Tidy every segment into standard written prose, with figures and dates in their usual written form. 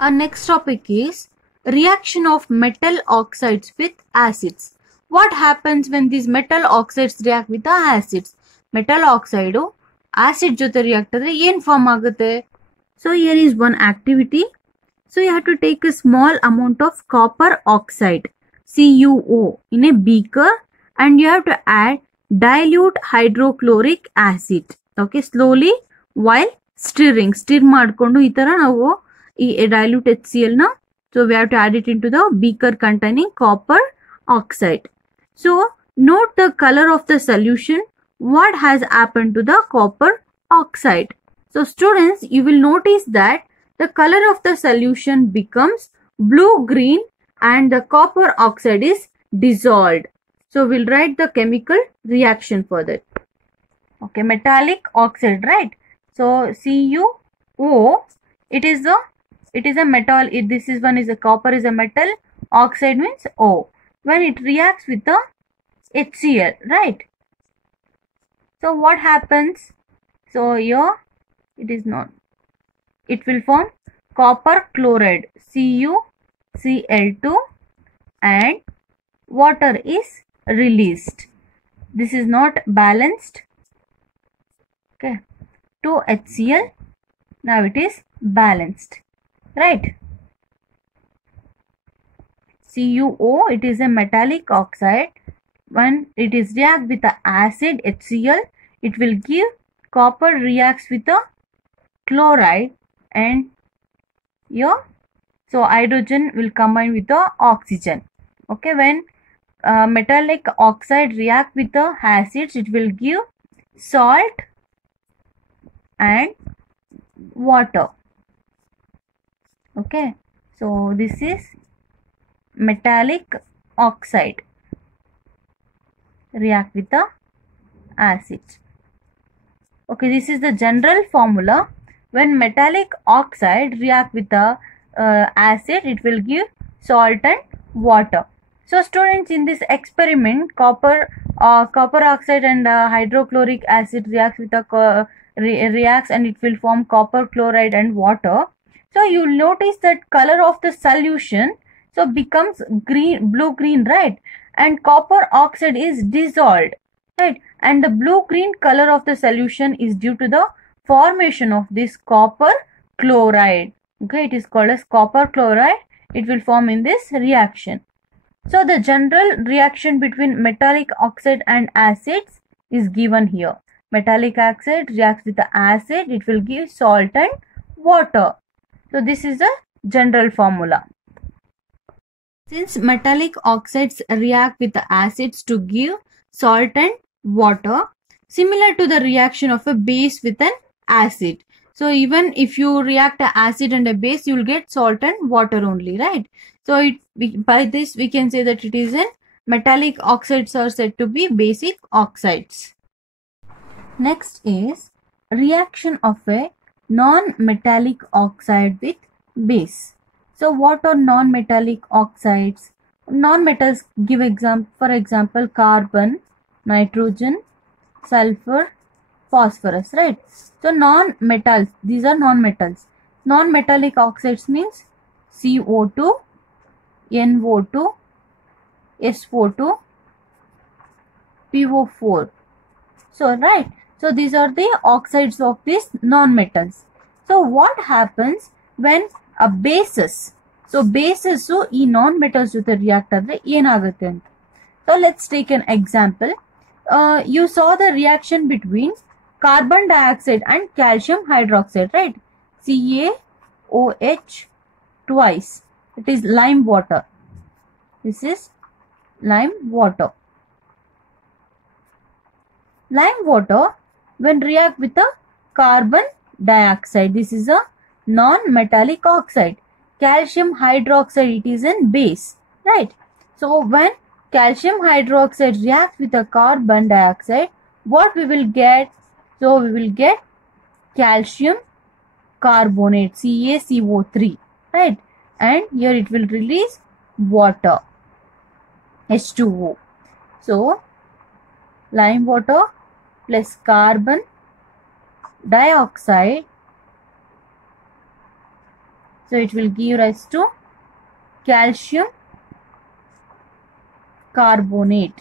Our next topic is reaction of metal oxides with acids. What happens when these metal oxides react with the acids? Metal oxide acid ಜೊತೆ react ಆದರೆ ಏನು form ಆಗುತ್ತೆ? So here is one activity. So you have to take a small amount of copper oxide CuO in a beaker and you have to add dilute hydrochloric acid. Okay, slowly while stirring. Stir ಮಾಡಿಕೊಂಡು ಈ ತರ ನಾವು ಈ dilute HCl na, so we have to add it into the beaker containing copper oxide. So note the color of the solution. What has happened to the copper oxide? So students, you will notice that the color of the solution becomes blue-green and the copper oxide is dissolved. So we'll write the chemical reaction for that. Okay, metallic oxide, right? So CuO, it is a metal. This is one is a copper is a metal. Oxide means O. When it reacts with the HCl, right? So what happens? So here it is not. It will form copper chloride CuCl2 and water is released. This is not balanced. Okay, 2 HCl. Now it is balanced, right? CuO, it is a metallic oxide. When it is react with the acid HCl, it will give copper reacts with the chloride and here, so hydrogen will combine with the oxygen. Okay, when metallic oxide react with the acids, it will give salt and water. Okay, so this is metallic oxide react with the acid. Okay, this is the general formula. When metallic oxide react with the acid, it will give salt and water. So students, in this experiment, copper oxide and hydrochloric acid reacts with the reacts and it will form copper chloride and water. So you will notice that color of the solution so becomes blue green, right? And copper oxide is dissolved, right? And the blue green color of the solution is due to the formation of this copper chloride. Okay, it is called as copper chloride. It will form in this reaction. So the general reaction between metallic oxide and acids is given here. Metallic oxide reacts with the acid, it will give salt and water. So this is the general formula. Since metallic oxides react with the acids to give salt and water, similar to the reaction of a base with an acid. So even if you react an acid and a base, you will get salt and water only, right? So by this we can say that it is a metallic oxides are said to be basic oxides. Next is reaction of a non-metallic oxide with base. So what are non-metallic oxides? Non-metals give for example carbon, nitrogen, sulfur, phosphorus, right? So non-metals, these are non-metals. Non-metallic oxides means CO2, NO2, SO2, PO4. So right, so these are the oxides of these non-metals. So what happens when a bases, so bases ಈ non-metals ಜೊತೆ react ಆದರೆ ಏನಾಗುತ್ತೆ ಅಂತ. So let's take an example. You saw the reaction between carbon dioxide and calcium hydroxide, right? CaOH twice. It is lime water. This is lime water. Lime water when react with a carbon dioxide, this is a non-metallic oxide. Calcium hydroxide, it is a base, right? So when calcium hydroxide reacts with a carbon dioxide, what we will get? So we will get calcium carbonate, CaCO3, right? And here it will release water, H2O. So lime water plus carbon dioxide So it will give rise to calcium carbonate,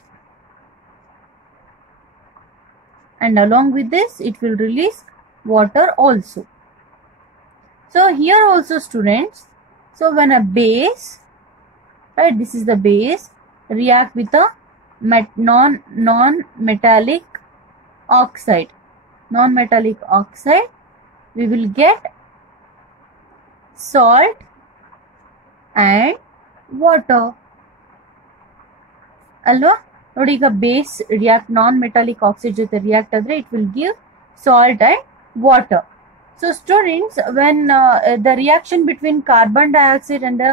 and along with this it will release water also. So here also students, so when a base, right, this is the base, react with a non-metallic oxide, we will get salt and water ಅಲ್ವಾ. ನೋಡಿ, ಈಗ base react ನಾನ್ metallic oxide ಜೊತೆ react ಆದರೆ it will give salt and water. So students, when the reaction between carbon dioxide and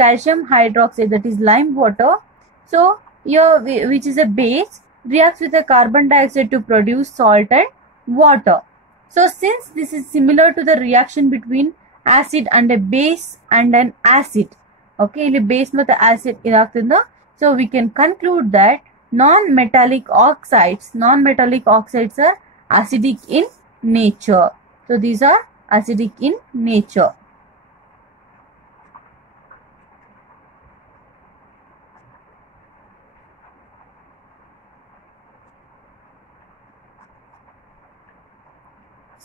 calcium hydroxide, that is lime water, so here which is a base, reacts with the carbon dioxide to produce salt and water. So since this is similar to the reaction between acid and a base and an acid, okay, ಇಲ್ಲಿ base ಮತ್ತು acid ಇದಾಗ್ತಿಂದ, so we can conclude that non-metallic oxides are acidic in nature. So these are acidic in nature.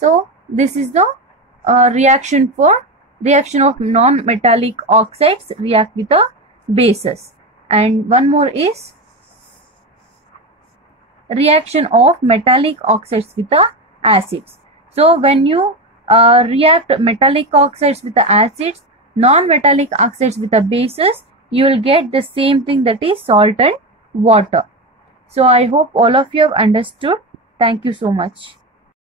So this is the reaction of non-metallic oxides react with the bases. And one more is reaction of metallic oxides with the acids. So when you react metallic oxides with the acids, non-metallic oxides with the bases, you will get the same thing, that is salt and water. So I hope all of you have understood. Thank you so much.